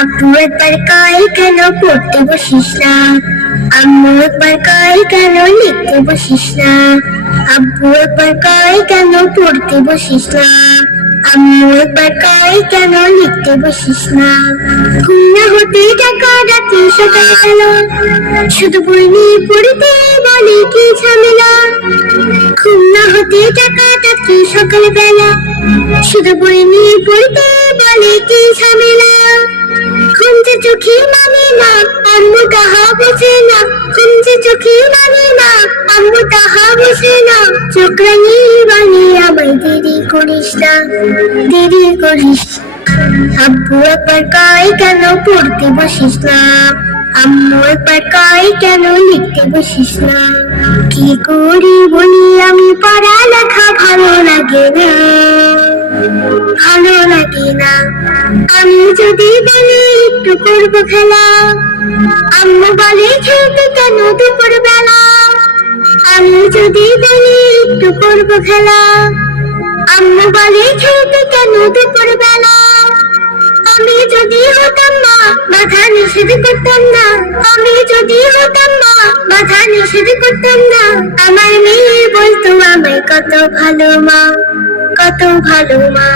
আপু একবার কয় কেন পড়তে বসিস না? আম্মু একবার কয় কেন লিখতে বসিস না? আব্বু একবার কয় কেন পড়তে বসিস না? আম্মু একবার কয় কেন লিখতে বসিস না? ঘুম না হতে টাকা রাতে সকাল শুধু বই নিয়ে পড়তে বলে কি ঝামেলা? ঘুম হতে টাকা রাতে সকাল বেলা শুধু বই নিয়ে পড়তে বলে কি ঝামেলা? চোখে মানে না তাহা না। চোখে মানে না তাহা না। চোখ আমায় দেরি করিস না, দেরি করিস। আব্বু একবার কয়, কেন পড়তে বসিস না? আম্মু একবার কয়, কেন লিখতে বসিস না? কি করি বলি, আমি পড়ালেখা ভালো লাগে না। ভালো লাগে না। আমি যদি বলি করব খেলা। আম্মু বলে, খেলতে কেন দুপুর বেলা আমি যদি বলি, একটু করব খেলা। আম্মু বলে, খেলতে কেন দুপুর বেলা আমি যদি হতাম না মাথা নিষেধ করতাম না। আমি যদি হতাম না মাথা নিষেধ করতাম না। আমার মেয়ে বলতো, আমায় কত ভালো মা, কত ভালো মা।